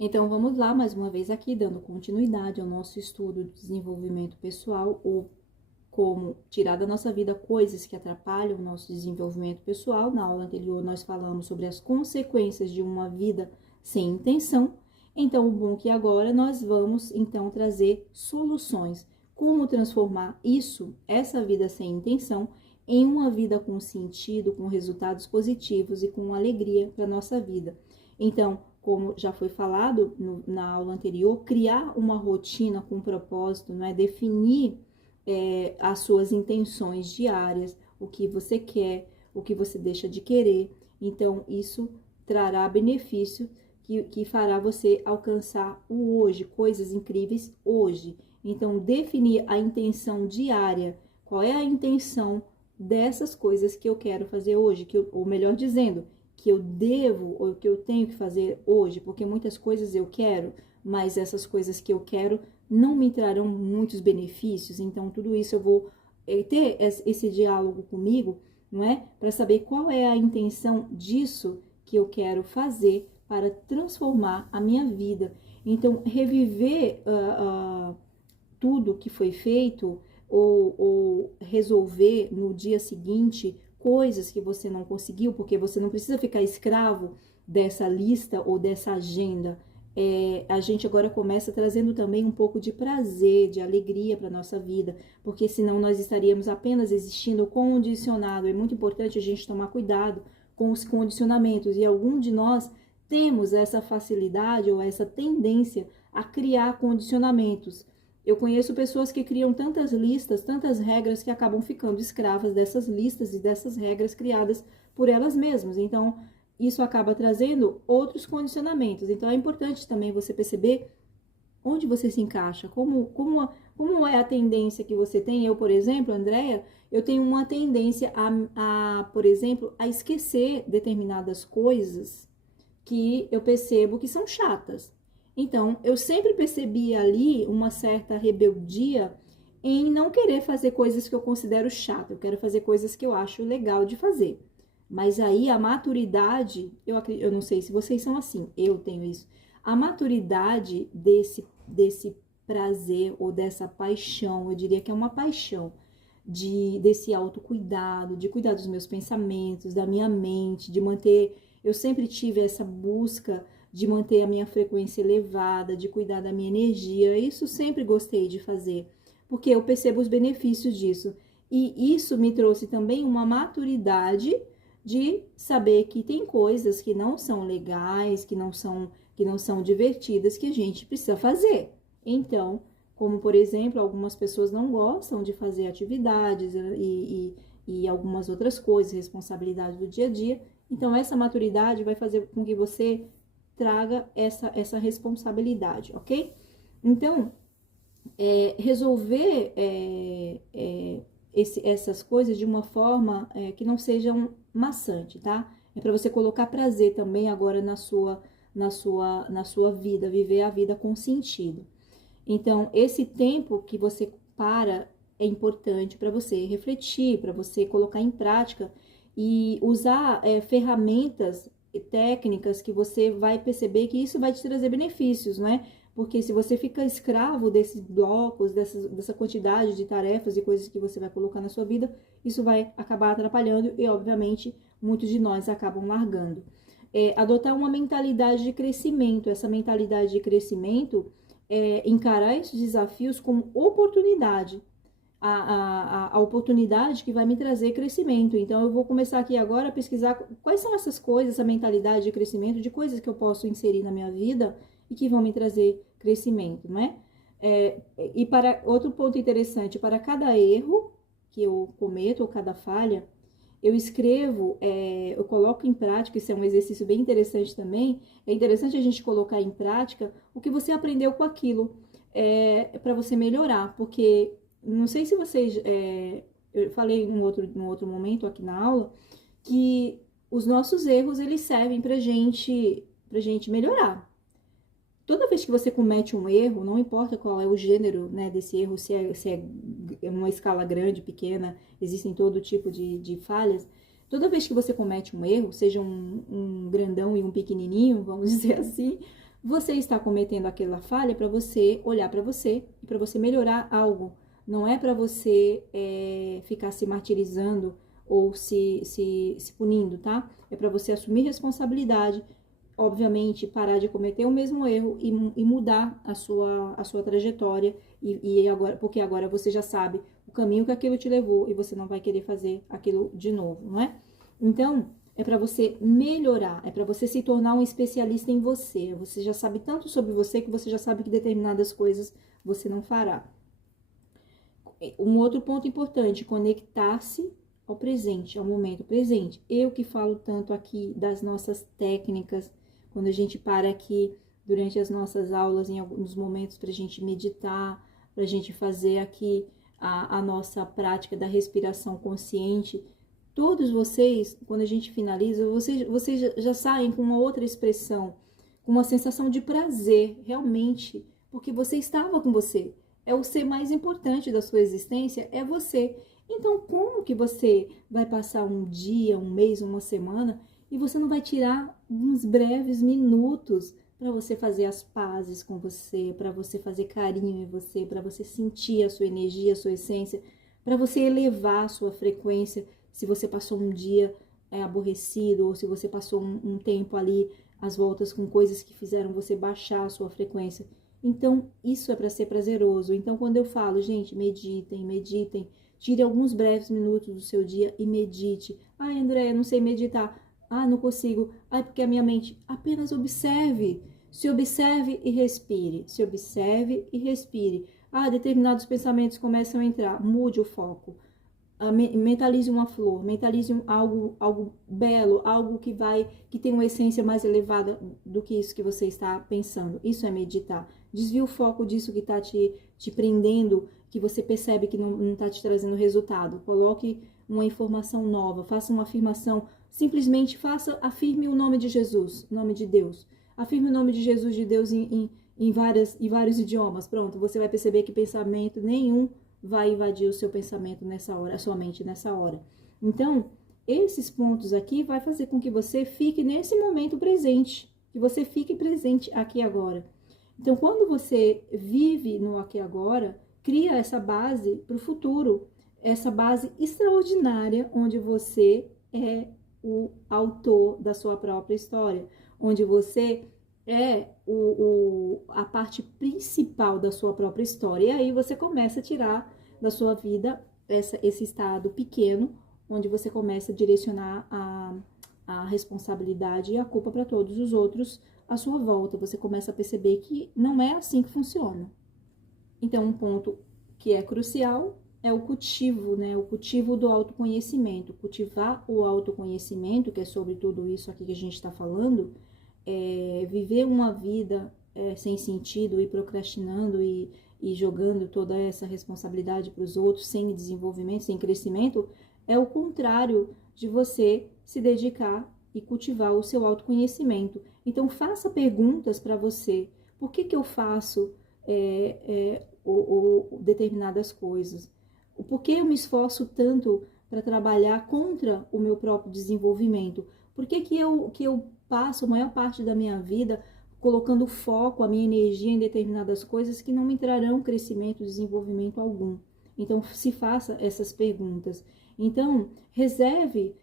Então, vamos lá, mais uma vez aqui, dando continuidade ao nosso estudo de desenvolvimento pessoal, ou como tirar da nossa vida coisas que atrapalham o nosso desenvolvimento pessoal. Na aula anterior, nós falamos sobre as consequências de uma vida sem intenção. Então, o bom é que agora nós vamos, então, trazer soluções. Como transformar isso, essa vida sem intenção, em uma vida com sentido, com resultados positivos e com alegria para a nossa vida. Então, como já foi falado na aula anterior, criar uma rotina com propósito, não é? Definir as suas intenções diárias, o que você quer, o que você deixa de querer. Então, isso trará benefício que fará você alcançar o hoje, coisas incríveis hoje. Então, definir a intenção diária, qual é a intenção dessas coisas que eu quero fazer hoje, ou melhor dizendo, que eu devo ou que eu tenho que fazer hoje, porque muitas coisas eu quero, mas essas coisas que eu quero não me trarão muitos benefícios. Então, tudo isso eu vou ter esse diálogo comigo, não é? Para saber qual é a intenção disso que eu quero fazer para transformar a minha vida. Então, reviver tudo que foi feito ou resolver no dia seguinte coisas que você não conseguiu, porque você não precisa ficar escravo dessa lista ou dessa agenda. A gente agora começa trazendo também um pouco de prazer, de alegria para a nossa vida, porque senão nós estaríamos apenas existindo condicionado. É muito importante a gente tomar cuidado com os condicionamentos, e algum de nós temos essa facilidade ou essa tendência a criar condicionamentos. Eu conheço pessoas que criam tantas listas, tantas regras, que acabam ficando escravas dessas listas e dessas regras criadas por elas mesmas. Então, isso acaba trazendo outros condicionamentos. Então, é importante também você perceber onde você se encaixa, como é a tendência que você tem. Eu, por exemplo, Andréia, eu tenho uma tendência por exemplo, a esquecer determinadas coisas que eu percebo que são chatas. Então, eu sempre percebi ali uma certa rebeldia em não querer fazer coisas que eu considero chata. Eu quero fazer coisas que eu acho legal de fazer. Mas aí a maturidade, eu não sei se vocês são assim, eu tenho isso. A maturidade desse prazer ou dessa paixão, eu diria que é uma paixão, desse autocuidado, de cuidar dos meus pensamentos, da minha mente, de manter. Eu sempre tive essa busca de manter a minha frequência elevada, de cuidar da minha energia. Isso sempre gostei de fazer, porque eu percebo os benefícios disso. E isso me trouxe também uma maturidade de saber que tem coisas que não são legais, que não são divertidas, que a gente precisa fazer. Então, como por exemplo, algumas pessoas não gostam de fazer atividades e algumas outras coisas, responsabilidades do dia a dia. Então, essa maturidade vai fazer com que você traga essa responsabilidade, ok? Então, resolver essas coisas de uma forma que não sejam maçante, tá? É para você colocar prazer também agora na sua vida, viver a vida com sentido. Então, esse tempo que você para é importante para você refletir, para você colocar em prática e usar ferramentas e técnicas que você vai perceber que isso vai te trazer benefícios, né? Porque se você fica escravo desses blocos, dessa quantidade de tarefas e coisas que você vai colocar na sua vida, isso vai acabar atrapalhando e, obviamente, muitos de nós acabam largando. Adotar uma mentalidade de crescimento. Essa mentalidade de crescimento encarar esses desafios como oportunidade. A oportunidade que vai me trazer crescimento. Então, eu vou começar aqui agora a pesquisar quais são essas coisas, essa mentalidade de crescimento, de coisas que eu posso inserir na minha vida e que vão me trazer crescimento, não é? E para outro ponto interessante, para cada erro que eu cometo ou cada falha, eu escrevo, eu coloco em prática. Isso é um exercício bem interessante também. É interessante a gente colocar em prática o que você aprendeu com aquilo, para você melhorar, porque não sei se vocês, eu falei num outro momento aqui na aula, que os nossos erros, eles servem pra gente melhorar. Toda vez que você comete um erro, não importa qual é o gênero, né, desse erro, se é uma escala grande, pequena, existem todo tipo de falhas. Toda vez que você comete um erro, seja um grandão e um pequenininho, vamos dizer assim, Você está cometendo aquela falha para você olhar para você e para você melhorar algo. Não é para você ficar se martirizando ou se punindo, tá? É para você assumir responsabilidade, obviamente, parar de cometer o mesmo erro e mudar a sua trajetória. E agora, porque agora você já sabe o caminho que aquilo te levou e você não vai querer fazer aquilo de novo, não é? Então, é para você melhorar, é para você se tornar um especialista em você. Você já sabe tanto sobre você que você já sabe que determinadas coisas você não fará. Um outro ponto importante, conectar-se ao presente, ao momento presente. Eu que falo tanto aqui das nossas técnicas, quando a gente para aqui durante as nossas aulas, em alguns momentos para a gente meditar, para a gente fazer aqui a nossa prática da respiração consciente. Todos vocês, quando a gente finaliza, vocês já saem com uma outra expressão, com uma sensação de prazer, realmente, porque você estava com você. É o ser mais importante da sua existência, é você. Então, como que você vai passar um dia, um mês, uma semana e você não vai tirar uns breves minutos para você fazer as pazes com você, para você fazer carinho em você, para você sentir a sua energia, a sua essência, para você elevar a sua frequência, se você passou um dia aborrecido ou se você passou um tempo ali às voltas com coisas que fizeram você baixar a sua frequência. Então, isso é para ser prazeroso. Então, quando eu falo, gente, meditem, meditem, tire alguns breves minutos do seu dia e medite. Ah, André, não sei meditar. Ah, não consigo. Ah, porque a minha mente. Apenas observe. Se observe e respire. Se observe e respire. Ah, determinados pensamentos começam a entrar. Mude o foco. Mentalize uma flor, mentalize algo belo, algo que tem uma essência mais elevada do que isso que você está pensando. Isso é meditar. Desvia o foco disso que está te prendendo, que você percebe que não está te trazendo resultado. Coloque uma informação nova, faça uma afirmação, simplesmente afirme o nome de Jesus, o nome de Deus. Afirme o nome de Jesus, de Deus em vários idiomas. Pronto, você vai perceber que pensamento nenhum vai invadir o seu pensamento nessa hora, a sua mente nessa hora. Então, esses pontos aqui vai fazer com que você fique nesse momento presente, que você fique presente aqui agora. Então, quando você vive no aqui agora, cria essa base para o futuro, essa base extraordinária, onde você é o autor da sua própria história, onde você é a parte principal da sua própria história. E aí você começa a tirar da sua vida esse estado pequeno, onde você começa a direcionar a responsabilidade e a culpa para todos os outros à sua volta. Você começa a perceber que não é assim que funciona. Então, um ponto que é crucial é o cultivo, né? O cultivo do autoconhecimento. Cultivar o autoconhecimento, que é sobre tudo isso aqui que a gente está falando, viver uma vida sem sentido e procrastinando e jogando toda essa responsabilidade para os outros, sem desenvolvimento, sem crescimento, é o contrário de você se dedicar e cultivar o seu autoconhecimento. Então, faça perguntas para você. Por que eu faço determinadas coisas? Por que eu me esforço tanto para trabalhar contra o meu próprio desenvolvimento? Por que eu passo a maior parte da minha vida colocando foco, a minha energia em determinadas coisas que não me trarão crescimento, desenvolvimento algum? Então, se faça essas perguntas. Então, reserve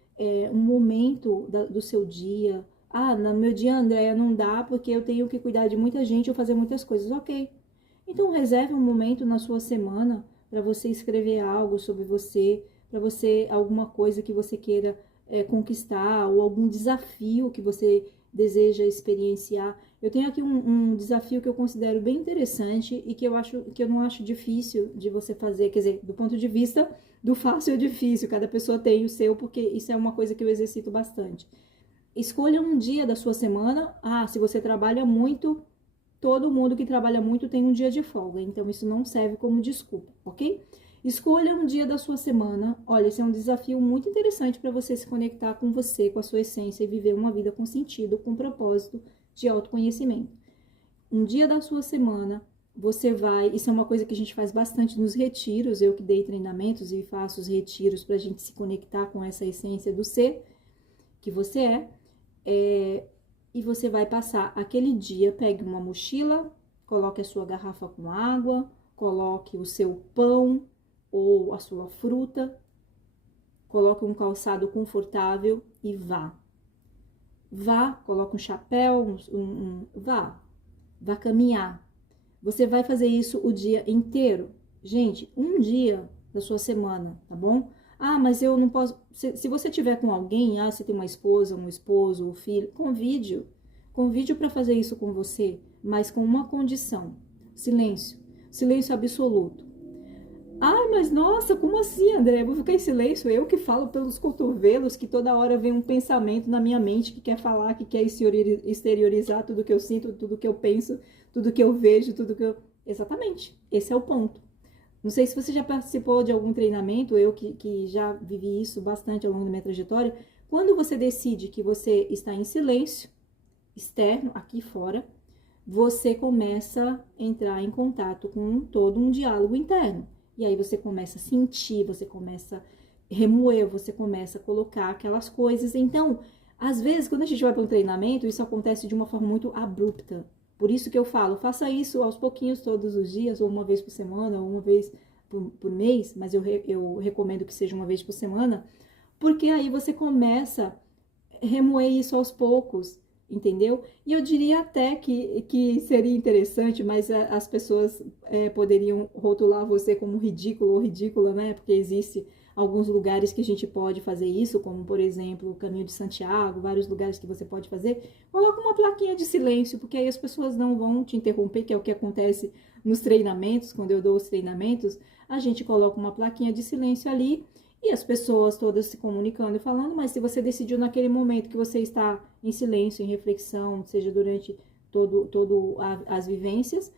um momento do seu dia. Ah, no meu dia, Andréia, não dá porque eu tenho que cuidar de muita gente ou fazer muitas coisas. Ok. Então, reserve um momento na sua semana para você escrever algo sobre você, para você, alguma coisa que você queira conquistar ou algum desafio que você deseja experienciar. Eu tenho aqui um desafio que eu considero bem interessante e que eu não acho difícil de você fazer, quer dizer, do ponto de vista do fácil ou difícil, cada pessoa tem o seu, porque isso é uma coisa que eu exercito bastante. Escolha um dia da sua semana. Ah, se você trabalha muito, todo mundo que trabalha muito tem um dia de folga, então isso não serve como desculpa, ok? Escolha um dia da sua semana. Olha, esse é um desafio muito interessante para você se conectar com você, com a sua essência e viver uma vida com sentido, com propósito de autoconhecimento. Um dia da sua semana, você vai... Isso é uma coisa que a gente faz bastante nos retiros. Eu que dei treinamentos e faço os retiros para a gente se conectar com essa essência do ser que você é. e você vai passar aquele dia, pegue uma mochila, coloque a sua garrafa com água, coloque o seu pão ou a sua fruta, coloque um calçado confortável e vá. Vá, coloque um chapéu, vá caminhar. Você vai fazer isso o dia inteiro. Gente, um dia da sua semana, tá bom? Ah, mas eu não posso... Se você tiver com alguém, você tem uma esposa, um esposo, um filho, convide-o. Convide-o para fazer isso com você, mas com uma condição. Silêncio. Silêncio absoluto. Ai, mas nossa, como assim, André? Eu vou ficar em silêncio? Eu que falo pelos cotovelos, que toda hora vem um pensamento na minha mente que quer falar, que quer exteriorizar tudo que eu sinto, tudo que eu penso, tudo que eu vejo, tudo que eu... Exatamente, esse é o ponto. Não sei se você já participou de algum treinamento, eu que já vivi isso bastante ao longo da minha trajetória. Quando você decide que você está em silêncio, externo, aqui fora, você começa a entrar em contato com todo um diálogo interno. E aí você começa a sentir, você começa a remoer, você começa a colocar aquelas coisas. Então, às vezes, quando a gente vai para um treinamento, isso acontece de uma forma muito abrupta. Por isso que eu falo, faça isso aos pouquinhos todos os dias, ou uma vez por semana, ou uma vez por mês, mas eu recomendo que seja uma vez por semana, porque aí você começa a remoer isso aos poucos, entendeu? E eu diria até que seria interessante, mas as pessoas poderiam rotular você como ridículo ou ridícula, né? Porque existe alguns lugares que a gente pode fazer isso, como, por exemplo, o Caminho de Santiago, vários lugares que você pode fazer. Coloca uma plaquinha de silêncio, porque aí as pessoas não vão te interromper, que é o que acontece nos treinamentos, quando eu dou os treinamentos, a gente coloca uma plaquinha de silêncio ali, e as pessoas todas se comunicando e falando, mas se você decidiu naquele momento que você está em silêncio, em reflexão, seja durante todo as vivências,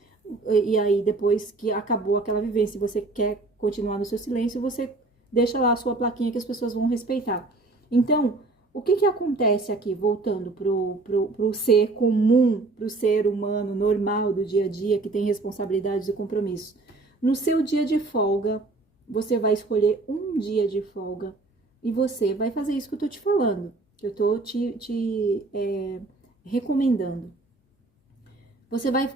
e aí depois que acabou aquela vivência, você quer continuar no seu silêncio, você deixa lá a sua plaquinha que as pessoas vão respeitar. Então, o que acontece aqui, voltando pro ser comum, pro ser humano normal do dia a dia, que tem responsabilidades e compromissos? No seu dia de folga, você vai escolher um dia de folga e você vai fazer isso que eu tô te falando, que eu tô te recomendando. Você vai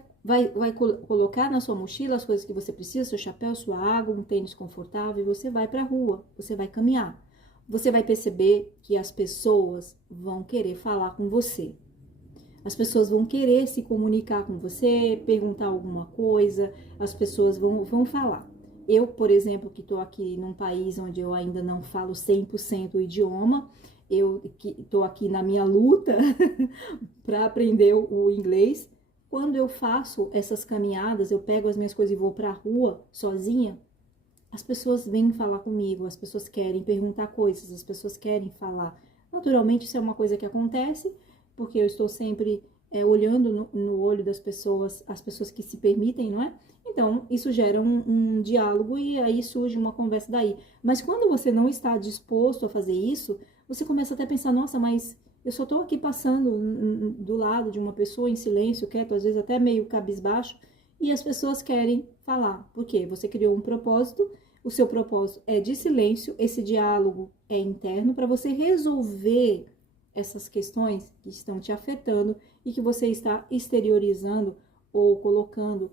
colocar na sua mochila as coisas que você precisa, seu chapéu, sua água, um tênis confortável, e você vai pra rua, você vai caminhar. Você vai perceber que as pessoas vão querer falar com você. As pessoas vão querer se comunicar com você, perguntar alguma coisa, as pessoas vão falar. Eu, por exemplo, que estou aqui num país onde eu ainda não falo 100% o idioma, eu que estou aqui na minha luta para aprender o inglês. Quando eu faço essas caminhadas, eu pego as minhas coisas e vou para a rua sozinha, as pessoas vêm falar comigo, as pessoas querem perguntar coisas, as pessoas querem falar. Naturalmente, isso é uma coisa que acontece, porque eu estou sempre olhando no olho das pessoas, as pessoas que se permitem, não é? Então, isso gera um diálogo e aí surge uma conversa daí. Mas quando você não está disposto a fazer isso, você começa até a pensar, nossa, mas eu só estou aqui passando do lado de uma pessoa em silêncio, quieto, às vezes até meio cabisbaixo, e as pessoas querem falar. Por quê? Você criou um propósito, o seu propósito é de silêncio, esse diálogo é interno para você resolver essas questões que estão te afetando e que você está exteriorizando ou colocando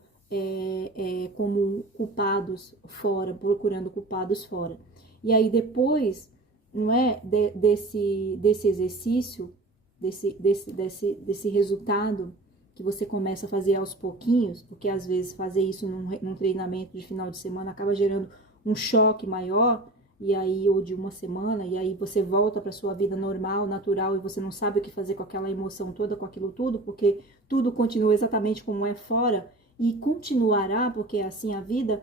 como culpados fora, procurando culpados fora. E aí depois, não é, desse exercício, desse resultado que você começa a fazer aos pouquinhos, porque às vezes fazer isso num treinamento de final de semana acaba gerando um choque maior, e aí, ou de uma semana, e aí você volta para sua vida normal, natural, e você não sabe o que fazer com aquela emoção toda, com aquilo tudo, porque tudo continua exatamente como é fora, e continuará, porque é assim a vida,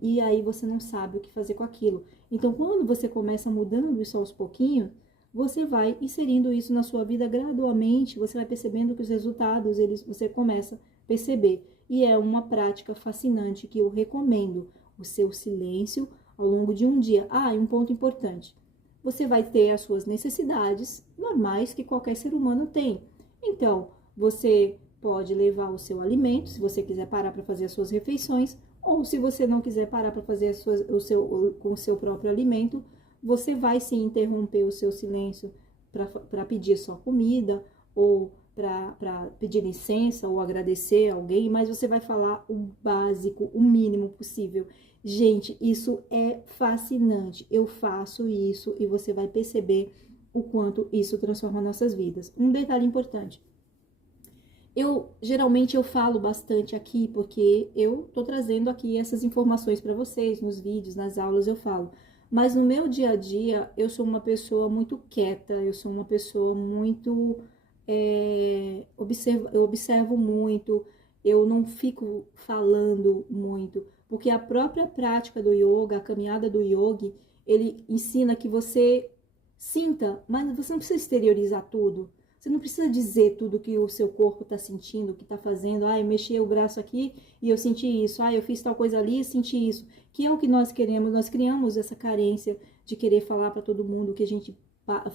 e aí você não sabe o que fazer com aquilo. Então, quando você começa mudando isso aos pouquinhos, você vai inserindo isso na sua vida gradualmente, você vai percebendo que os resultados, você começa a perceber. E é uma prática fascinante que eu recomendo, o seu silêncio ao longo de um dia. E um ponto importante, você vai ter as suas necessidades normais que qualquer ser humano tem. Então, você pode levar o seu alimento, se você quiser parar para fazer as suas refeições, ou se você não quiser parar para fazer com o seu próprio alimento, você vai sim interromper o seu silêncio para pedir sua comida, ou para pedir licença ou agradecer alguém, mas você vai falar o básico, o mínimo possível. Gente, isso é fascinante. Eu faço isso e você vai perceber o quanto isso transforma nossas vidas. Um detalhe importante. Geralmente eu falo bastante aqui porque eu tô trazendo aqui essas informações para vocês, nos vídeos, nas aulas eu falo. Mas no meu dia a dia eu sou uma pessoa muito quieta, eu sou uma pessoa muito eu observo muito, eu não fico falando muito, porque a própria prática do yoga, a caminhada do yogi, ele ensina que você sinta, mas você não precisa exteriorizar tudo. Você não precisa dizer tudo que o seu corpo está sentindo, que está fazendo. Ah, eu mexi o braço aqui e eu senti isso. Ah, eu fiz tal coisa ali e senti isso. Que é o que nós queremos. Nós criamos essa carência de querer falar para todo mundo o que a gente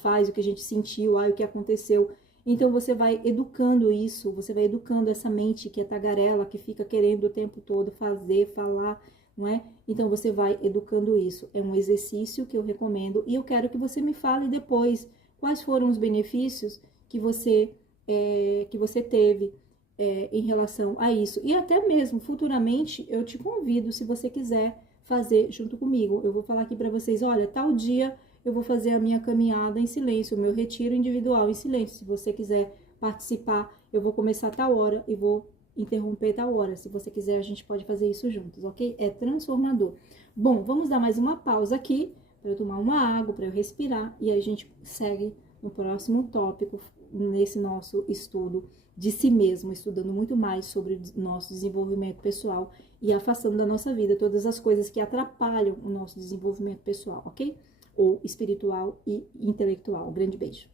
faz, o que a gente sentiu, o que aconteceu. Então você vai educando isso, você vai educando essa mente que é tagarela, que fica querendo o tempo todo fazer, falar, não é? Então você vai educando isso. É um exercício que eu recomendo e eu quero que você me fale depois quais foram os benefícios que você teve em relação a isso. E até mesmo, futuramente, eu te convido, se você quiser fazer junto comigo. Eu vou falar aqui para vocês, olha, tal dia eu vou fazer a minha caminhada em silêncio, o meu retiro individual em silêncio. Se você quiser participar, eu vou começar tal hora e vou interromper tal hora. Se você quiser, a gente pode fazer isso juntos, ok? É transformador. Bom, vamos dar mais uma pausa aqui para eu tomar uma água, para eu respirar e aí a gente segue no próximo tópico, nesse nosso estudo de si mesmo, estudando muito mais sobre o nosso desenvolvimento pessoal e afastando da nossa vida todas as coisas que atrapalham o nosso desenvolvimento pessoal, ok? Ou espiritual e intelectual. Grande beijo!